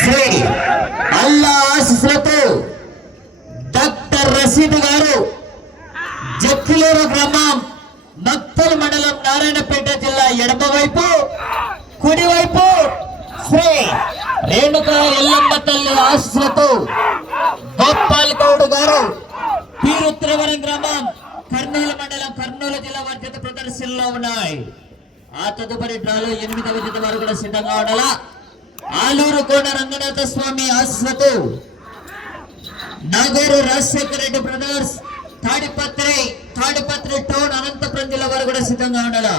శ్రీ అల్లా ఆశీస్సులతో డాక్టర్ రషీద్ గారు జక్కిలూరు గ్రామం మక్తల్ మండలం నారాయణపేట జిల్లా ఎడమ వైపు కుడివైపు శ్రీ రేణుకా ఎల్లమ్మ తల్లి ఆశీస్సులతో గోపాల్ గౌడ్ గారు పీరుత్రవరం గ్రామం కర్నూలు మండలం కర్నూలు జిల్లా వర్గత ప్రదర్శనలో ఉన్నాయి. ఆ తదుపరి డ్రాలో ఎనిమిదవ జత వారు కూడా సిద్ధంగా ఉండాలా? ఆలూరు కోట రంగనాథ స్వామి ఆశతో నాగూరు రాజశేఖర రెడ్డి బ్రదర్స్ తాడిపత్రి తాడిపత్రి టౌన్ అనంతపురం జిల్లా వారు కూడా సిద్ధంగా ఉండాలా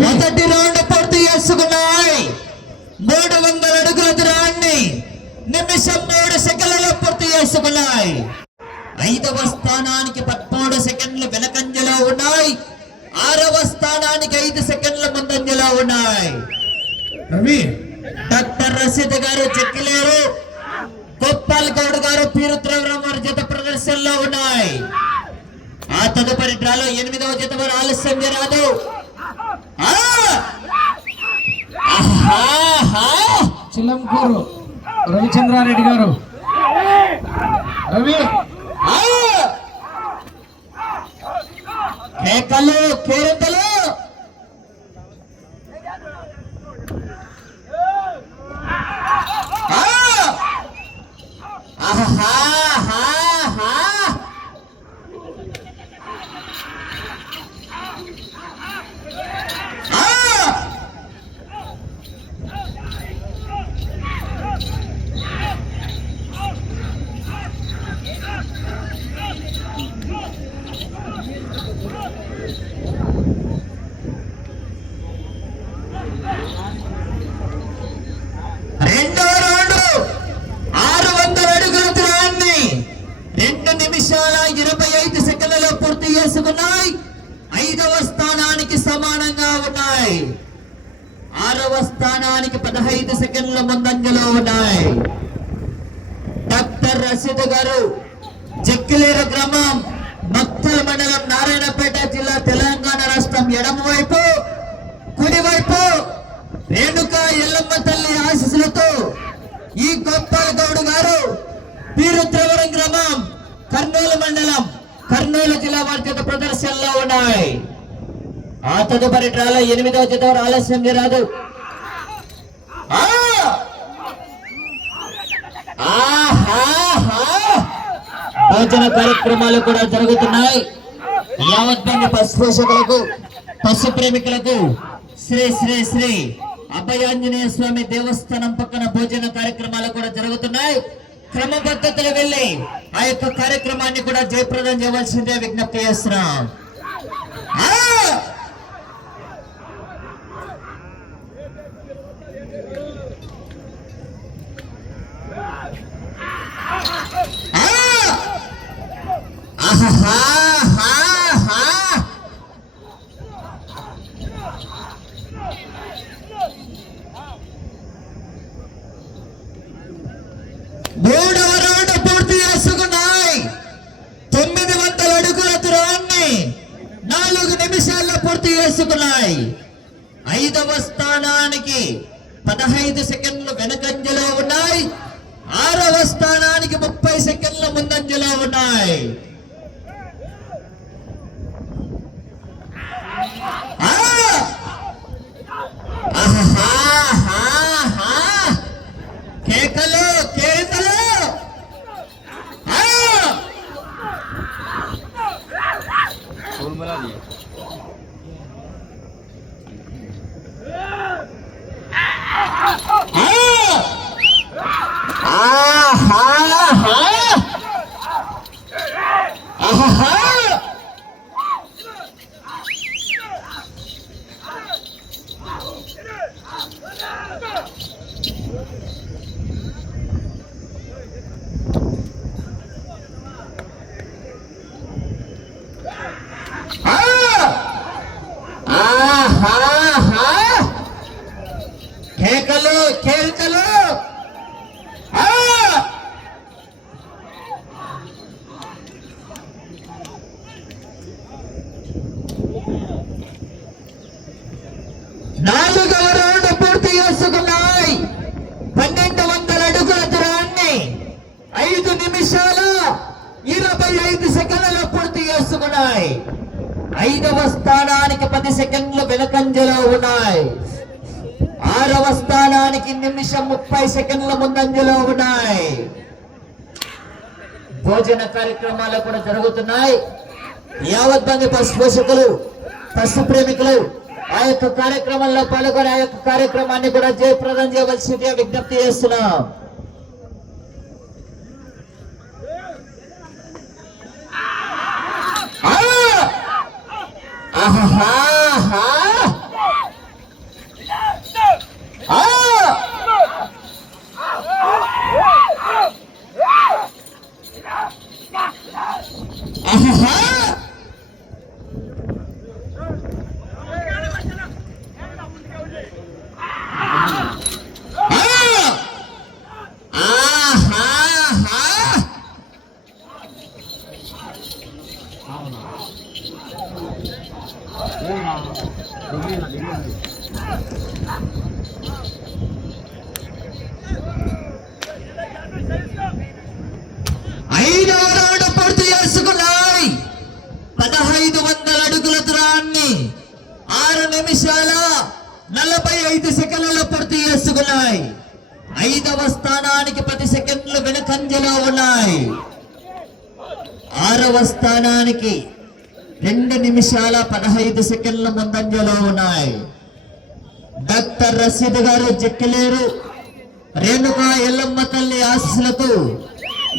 మొదటి రౌండ్ పూర్తి చేసుకున్నాయి. మూడు వందల అడుగుల దూరాన్ని నిమిషం మూడు సెకండ్లలో పూర్తి చేసుకున్నాయి. ఐదవ స్థానానికి పదమూడు సెకండ్లు వెనకంజలో ఉన్నాయి. ఆరవ స్థానానికి ఐదు సెకండ్ల ముందంజలో ఉన్నాయి. రవి. డాక్టర్ రషీద్ గారు చెక్కిలేరు. గోపాల్ గౌడ్ గారు పీరుత్రవరం వారి జత ప్రదర్శనలో ఉన్నాయి. ఆ తదుపరి డ్రాలో ఎనిమిదవ జత వారు ఆలస్యం రాదు చిల్లంకూరు రవిచంద్రారెడ్డి గారు. రవి! కేకలు కేరింతలు ఆ! ఆహాహాహా! ఆ! రెండో రౌండ్ ఆరు వందల అడుగుల దూరాన్ని రెండు నిమిషాల ఇరవై ఐదు సెకండ్లలో పూర్తి చేసుకున్నాయి ఐదవ స్థానానికి సమానంగా ఉన్నాయి ఆరవ స్థానానికి ఐదు సెకండ్ల ముందంజలో ఉన్నాయి. డాక్టర్ రషీద్ గారు జక్కిలేరు గ్రామం భక్తుల మండలం నారాయణపేట జిల్లా తెలంగాణ రాష్ట్రం ఎడమవైపు కుడివైపు రేణుక ఎల్లమ్మ తల్లి ఆశీస్సులతో ఈ గోపాల్ గౌడ్ గారు పీరుత్రవరం గ్రామం కర్నూలు మండలం కర్నూలు జిల్లా వారి చేత ప్రదర్శనలో ఉన్నాయి. ఆ తదుపరి డ్రాలో ఎనిమిదవ జత ఆలస్యం రాదు భోజన కార్యక్రమాలు కూడా జరుగుతున్నాయి. యావత్ మంది పశు పోషకులకు పశు ప్రేమికులకు శ్రీ శ్రీ శ్రీ అభయాంజనేయ స్వామి దేవస్థానం పక్కన భోజన కార్యక్రమాలు కూడా జరుగుతున్నాయి. క్రమ పద్ధతిలో వెళ్ళి ఆ యొక్క కార్యక్రమాన్ని కూడా జయప్రదం చేయవలసిందే విజ్ఞప్తి చేస్తున్నాం ఆ! ఆ! ఆహాహాహాహా! మూడవ రౌండ్ పూర్తి చేసుకున్నాయి తొమ్మిది వందల అడుగుల దూరాన్ని నాలుగు నిమిషాల్లో వేసుకున్నాయి. ఐదవ స్థానానికి పదహైదు సెకండ్లు వెనకంజలో ఉన్నాయి. ఆరవ స్థానానికి ముప్పై సెకండ్ల ముందంజలో ఉన్నాయి. ఆ! కేకలు! నాలుగవ రౌండ్ పూర్తి చేసుకున్నాయి. పన్నెండు వందల అడుగుల దూరాన్ని ఐదు నిమిషాలు ఇరవై ఐదు సెకండ్లలో పూర్తి చేసుకున్నాయి. ఐదవ స్థానానికి పది సెకండ్లు వెనకంజలో ఉన్నాయి. ఆరవ స్థానానికి నిమిషం ముప్పై సెకండ్ల ముందంజలో ఉన్నాయి. భోజన కార్యక్రమాలు కూడా జరుగుతున్నాయి. యావత్ మంది పశు పోషకులు పశు ప్రేమికులు ఆ యొక్క కార్యక్రమంలో పాల్గొని ఆ యొక్క కార్యక్రమాన్ని కూడా జయప్రదం చేయవలసిందిగా విజ్ఞప్తి చేస్తున్నాం. ఆహా! ఆహాహా! ఆ! ఆహాహా! ఆ! ఆహాహా! ఐదవ రౌండ్ పూర్తి చేసుకున్నాయి పదహైదు వందల అడుగుల దూరాన్ని ఆరు నిమిషాల నలభై ఐదు సెకండ్లలో పూర్తి చేసుకున్నాయి ఐదవ స్థానానికి పది సెకండ్లు వెనుకంజలో ఉన్నాయి ఆరవ స్థానానికి రెండు నిమిషాల పదహైదు సెకండ్ల ముందంజలో ఉన్నాయి డాక్టర్ రసీద్ గారు జక్కిలేరు రేణుకా ఎల్లమ్మ తల్లి ఆశీస్సులతో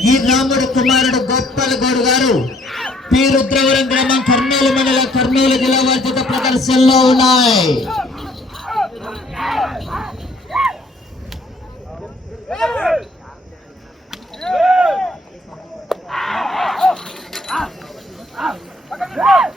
ఈ రాముడు కుమారుడు గోపాల్ గౌడ్ గారు పి రుద్రవరం గ్రామం కర్నూలు మండల కర్నూలు జిల్లా వర్జిత ప్రదర్శనలో ఉన్నాయి Yeah!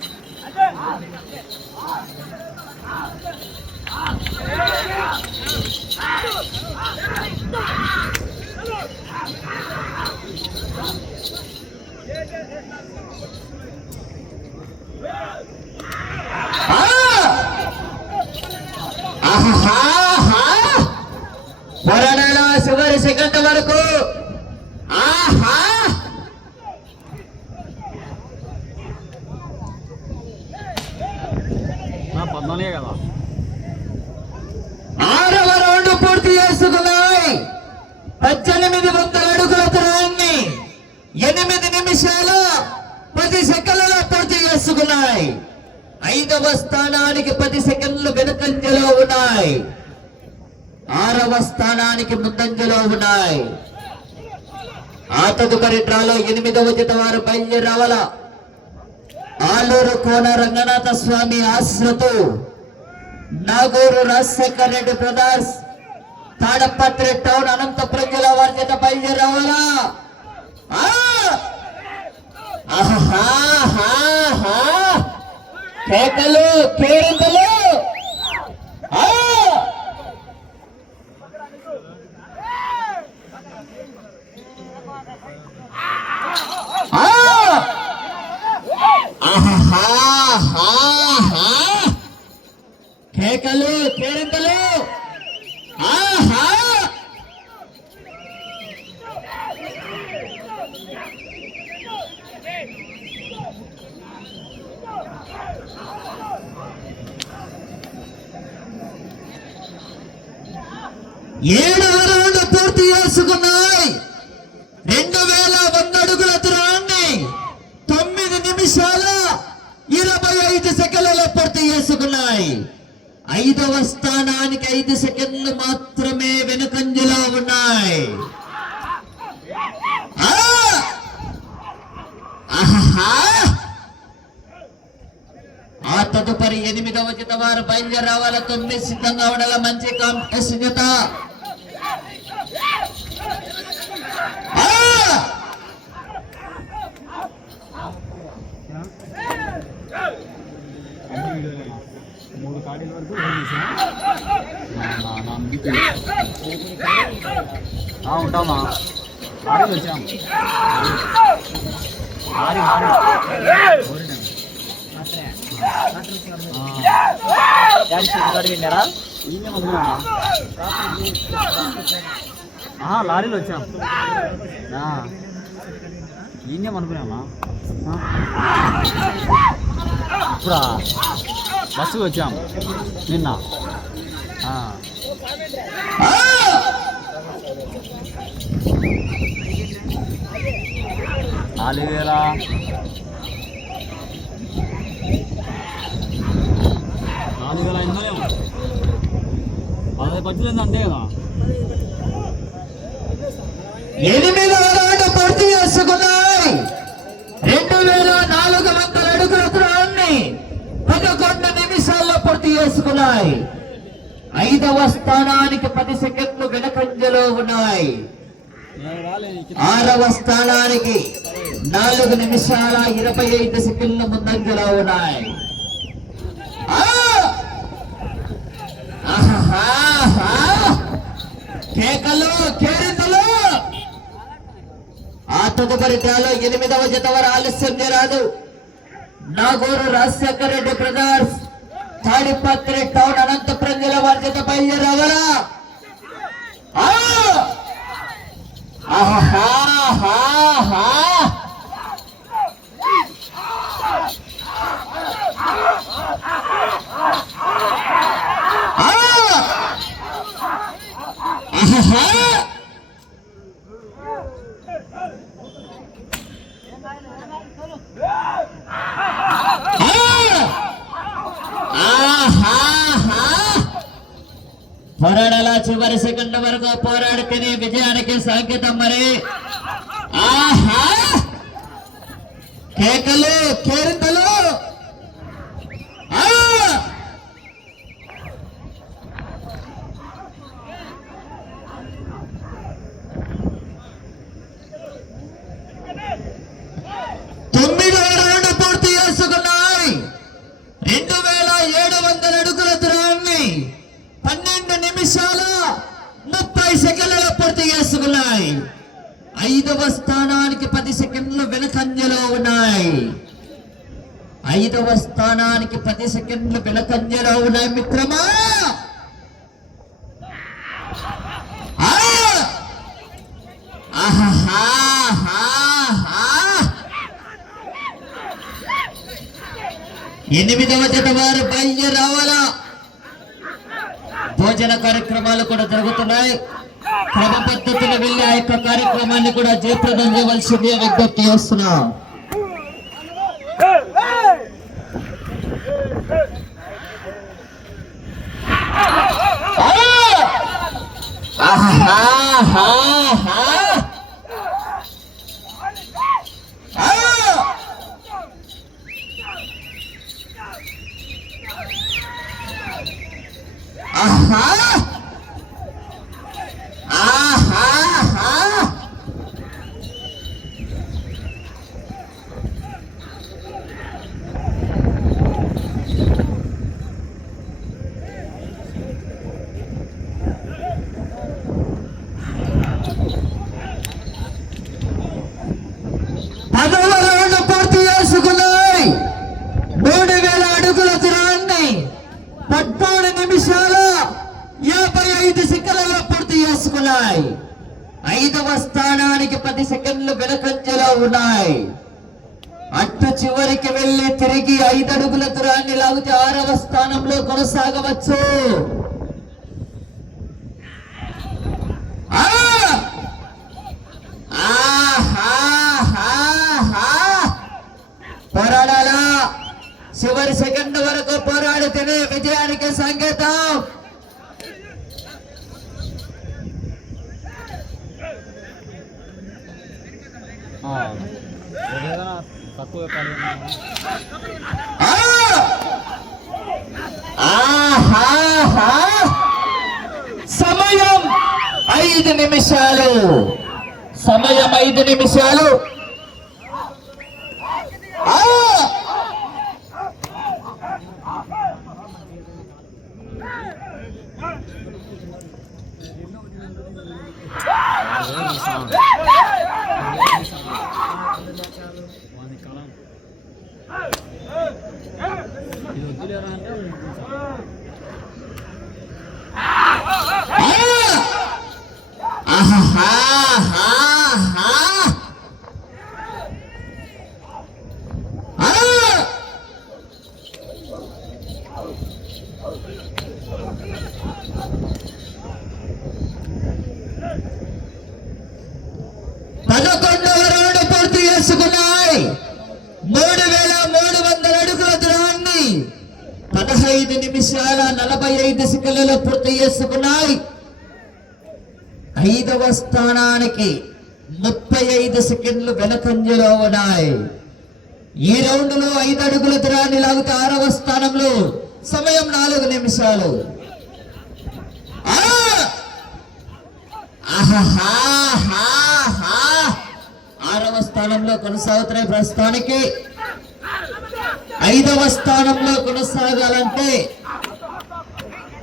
ఆహాహా! కొరడాల చివరి సెకండ్ వరకు ఆహా పద్నాలుగే కదా ఆరవ రౌండ్ పూర్తి చేసుకున్నాయి. పద్దెనిమిది వందల అడుగుల దూరాన్ని ఎనిమిది నిమిషాలు పది సెకండ్లలో పూర్తి చేసుకున్నాయి. ఐదవ స్థానానికి పది సెకండ్లు వెనుకంజలో ఉన్నాయి. ఆరవ స్థానానికి ముందంజలో ఉన్నాయి. ఆ తదుపరి డ్రాలో ఎనిమిదవ జత వారు బయలుదేరి రావాలా? ఆలూరు కోన రంగనాథ స్వామి ఆశ్రతో నాగూరు రాజశేఖర్ రెడ్డి బ్రదర్స్ తాడపత్రి టౌన్ అనంతపురం జిల్లా వారి చేత బయలుదేరి రావాలా కేకలు కేరింతలు ఆ! ఆ! ఆహాహాహా! కేకలు కేరింతలు ఆహా ఏడవ రౌండ్ పూర్తి చేసుకున్నాయి. రెండు వేల వంద అడుగుల దూరాన్ని తొమ్మిది నిమిషాల ఇరవై ఐదు సెకండ్లలో పూర్తి చేసుకున్నాయి. ఐదవ స్థానానికి ఐదు సెకండ్లు మాత్రమే వెనుకంజలో ఉన్నాయి. ఆ! ఆ తదుపరి ఎనిమిదవ జత వారు బయలుదేరావాల తొమ్మిది సిద్ధంగా ఉండాల. మంచి కాంపిటీషన్ జత ఆ! మూడు కాడీల వరకు ఉంటామా ఆడి వచ్చాం. ఆడి ఆడి. ఈయన వదిలేనా వచ్చాం. ఈయనేం అనుకున్నామా ఇప్పుడా? బస్సుకు వచ్చాం. నిన్న. ఆ. నాలుగు వేల నాలుగు వేల ఐదు వందలేమో పదహైదు పచ్చులు అంతే కదా? ఎనిమిది రౌండ్ పూర్తి చేసుకున్నా. రెండు వేల నాలుగు వందల అడుగుల దూరాన్ని పదకొండు నిమిషాల్లో పూర్తి చేసుకున్నాయి. ఐదవ స్థానానికి పది సెకండ్లు వెనకంజలో ఉన్నాయి. ఆరవ స్థానానికి నాలుగు నిమిషాల ఇరవై ఐదు సెకండ్ల ముందంజలో ఉన్నాయి. కేకలు కే తదుపరి డ్రాలో ఎనిమిదవ జత వారు ఆలస్యం చేరాదు నాగూరు రాజశేఖర రెడ్డి బ్రదర్స్ తాడిపత్రి టౌన్ అనంతపురం జిల్లా వారి జత బయలుదేరవరా ఆ! ఆహాహాహా! ఆ! పోరాడాల చివరి సెకండ్ వరకు పోరాడితేనే విజయానికి సంకేతం మరి. ఆహా! కేకలు కేరింతలు ఆ! తొమ్మిదవ రౌండ్ పూర్తి చేసుకున్నాయి రెండు వేల ఏడు వందల అడుగుల దూరాన్ని పన్నెండు నిమిషాల ముప్పై సెకండ్లలో పూర్తి చేసుకున్నాయి ఐదవ స్థానానికి పది సెకండ్లు వెనకంజలో ఉన్నాయి. ఐదవ స్థానానికి పది సెకండ్లు వెనకంజలో ఉన్నాయి మిత్రమా? ఎనిమిదవ జత వారు బయలుదేరి రావాలా? భోజన కార్యక్రమాలు కూడా జరుగుతున్నాయి. క్రమ పద్ధతిలో వెళ్ళి ఆ యొక్క కార్యక్రమాన్ని కూడా జయప్రదం చేయవలసింది విజ్ఞప్తి చేస్తున్నాం. ఆహా! ఆహాహాహా! ఆ! ఆహా ఆహాహా పదవ రౌండ్ పూర్తి చేసుకున్నాయి మూడు వేల అడుగుల దూరాన్ని పద్మూడు నిమిషాల యాభై ఐదు సెకండ్లలో పూర్తి చేసుకున్నాయి. ఐదవ స్థానానికి పది సెకండ్లు వెనకంజలో ఉన్నాయి. అటు చివరికి వెళ్ళి తిరిగి ఐదు అడుగుల దూరాన్ని లాగితే ఆరవ స్థానంలో కొనసాగవచ్చు. పోరాడాలా? చివరి సెకండ్ వరకు పోరాడితేనే విజయానికి సంకేతం. తక్కువ! సమయం ఐదు నిమిషాలు. సమయం ఐదు నిమిషాలు ఆ! వాని కాలం ఇది వద్దులేరా అంటే ఆ! ఆహాహా! ఐదు నిమిషాల నలభై ఐదు సెకండ్లలో పూర్తి చేసుకున్నాయి ఐదవ స్థానానికి ముప్పై ఐదు సెకండ్లు వెనకంజలో ఉన్నాయి. ఈ రౌండ్లో ఐదు అడుగుల దూరాన్ని లాగితే ఆరవ స్థానంలో సమయం నాలుగు నిమిషాలు. ఆరవ స్థానంలో కొనసాగుతున్నాయి ప్రస్తుతానికి ఐదవ స్థానంలో కొనసాగాలంటే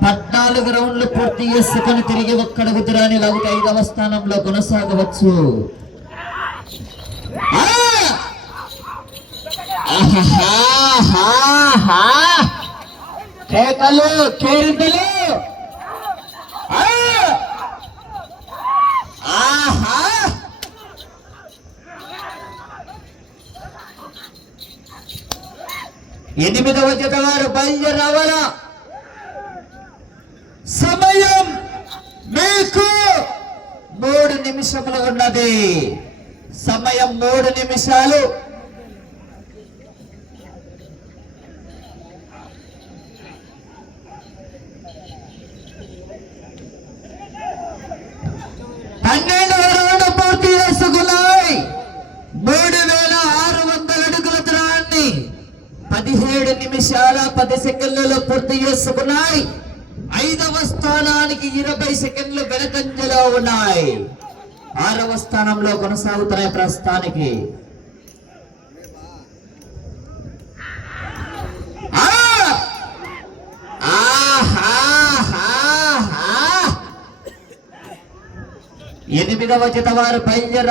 పద్నాలుగు రౌండ్లు పూర్తి చేసుకుని తిరిగి ఒక్కడుగు తిరాని లాగితే ఐదవ స్థానంలో కొనసాగవచ్చు. కేకలు కేరింతలు. ఆహా. ఎనిమిదవ జత వారు బయలుదేరి రావాలా? సమయం మీకు మూడు నిమిషములు ఉన్నది. సమయం మూడు నిమిషాలు. పన్నెండు రౌండ్ పూర్తి చేసుకున్నాయి. మూడు వేల ఆరు వందల అడుగుల దూరాన్ని పదిహేడు నిమిషాల పది సెకండ్లలో పూర్తి చేసుకున్నాయి. ఇరవై సెకండ్లు వెనకంజలో ఉన్నాయి. ఆరవ స్థానంలో కొనసాగుతున్నాయి ప్రస్తుతానికి. ఎనిమిదవ జత వారు బయలుదేరి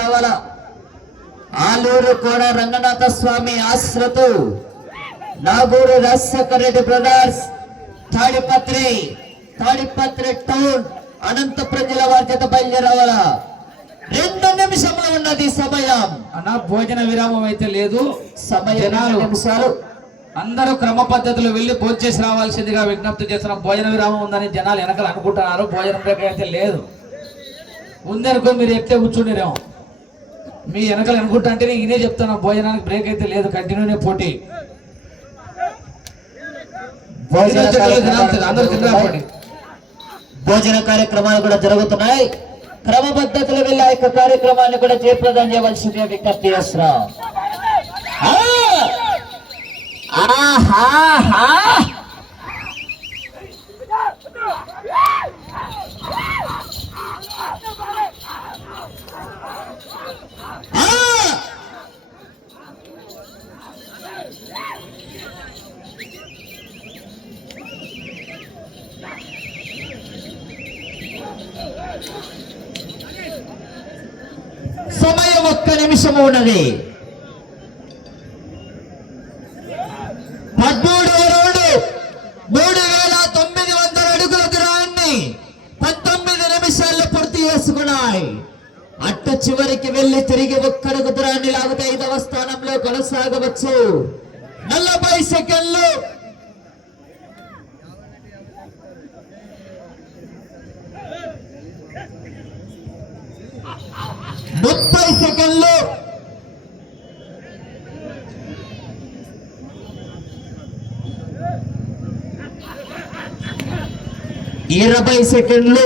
ఆలూరు కోడ రంగనాథ స్వామి ఆశ్రతు. నాగూరు రాజశేఖర రెడ్డి బ్రదర్స్ తాడిపత్రి. తాడిపత్రి టౌన్ అనంతపురం జిల్లా వారి జత బయలుదేరి రావాలా రెండు నిమిషంలో ఉన్నది సమయం. అన్న భోజన విరామం అయితే లేదు. సమయం నిమిషాలు. అందరూ క్రమ పద్ధతిలో వెళ్ళి భోజనం చేసి రావాల్సిందిగా విజ్ఞప్తి చేస్తున్న. భోజన విరామం ఉందని జనాలు వెనకాల అనుకుంటున్నారు. భోజనం బ్రేక్ అయితే లేదు. ఉందనుకో మీరు ఎట్లే కూర్చుండిరేమో. మీ వెనకాల అనుకుంటా అంటే నేను ఇదే చెప్తాను భోజనానికి బ్రేక్ అయితే లేదు. కంటిన్యూనే పోటీ. అందరూ పోటీ భోజన కార్యక్రమాలు కూడా జరుగుతున్నాయి. క్రమ పద్ధతిలో వెళ్ళి ఆ యొక్క కార్యక్రమాన్ని కూడా చేపదం చేయవలసిందే విజ్ఞప్తి చేస్తున్నాం. ఆహా! సమయం ఒక్క నిమిషం ఉన్నది. పదమూడు రౌండ్. మూడు వేల తొమ్మిది వందల అడుగుల దూరాన్ని పంతొమ్మిది నిమిషాల్లో పూర్తి చేసుకున్నాయి. అట్ట చివరికి వెళ్ళి తిరిగి ఒక్కడుగు దూరాన్ని లాగితే ఐదవ స్థానంలో కొనసాగవచ్చు. నలభై సెకండ్లు ముప్పై సెకండ్లు ఇరవై సెకండ్లు.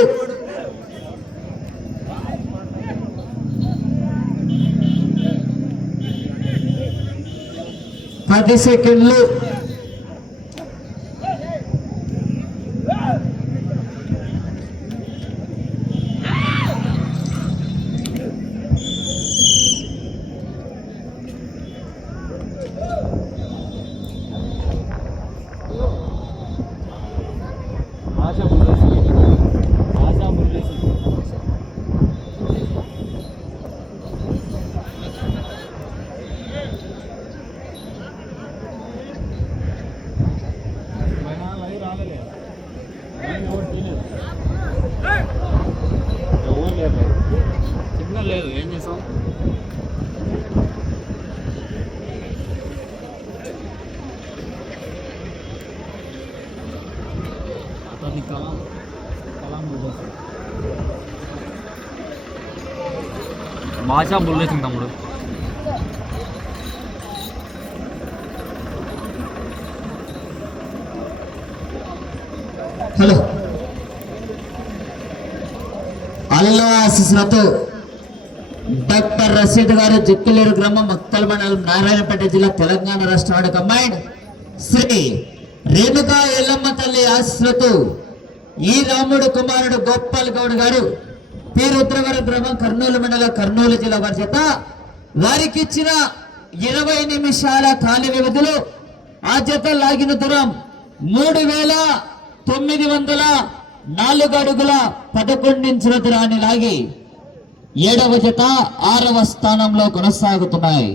పది సెకండ్లు. భాషా బుల్లేసింది తమ్ముడు. హలో. అల్లా ఆశీస్సులతో డాక్టర్ రషీద్ గారు జిక్కిలేరు గ్రామం మక్తల మండలం నారాయణపేట జిల్లా తెలంగాణ రాష్ట్ర వాడు కంబైన్ శ్రీ రేణుకా ఎల్లమ్మ తల్లి ఆశీస్సులతో ఈ రాముడు కుమారుడు గోపాల్ గౌడ్ గారు పి రుద్రవర గ్రామం కర్నూలు మండలం కర్నూలు జిల్లా వారి చేత వారికి ఇచ్చిన ఇరవై నిమిషాల ఖాళీ వ్యవధిలో ఆ జత లాగిన దూరం మూడు వేల తొమ్మిది వందల నాలుగు అడుగుల పదకొండించిన దూరాన్ని లాగి ఏడవ జత ఆరవ స్థానంలో కొనసాగుతున్నాయి.